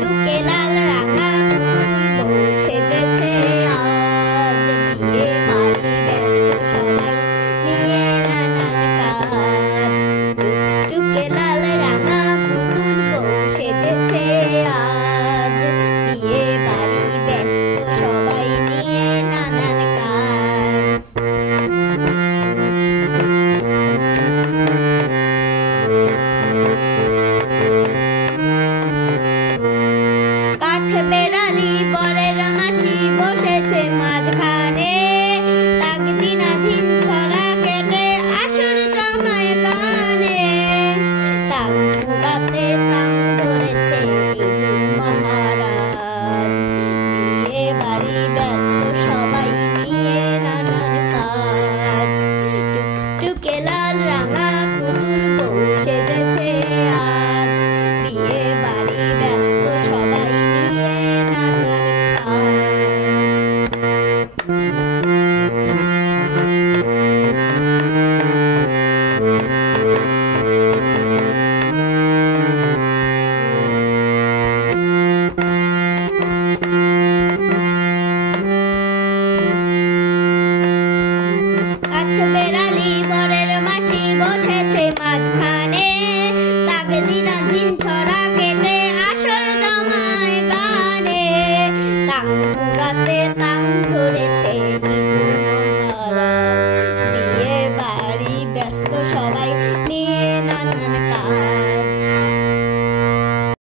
টুকে লাল রাঙা পুতুল বউ সেজেছে আজ, বিয়ে বাড়ি ব্যস্ত সবাই নিয়ে নানান কাজ। টুকে লাল রাঙা পুতুল বউ সেজেছে আজ, বিয়ে বাড়ি ব্যস্ত সবাই নিয়ে নানান কাজ। কাঠ বেড়ালি বরের মাসি বসেছে মাঝখানে, তাক দিনাধীন ছড়া কেটে আসর জামায় গানে। তাক মুড়াতে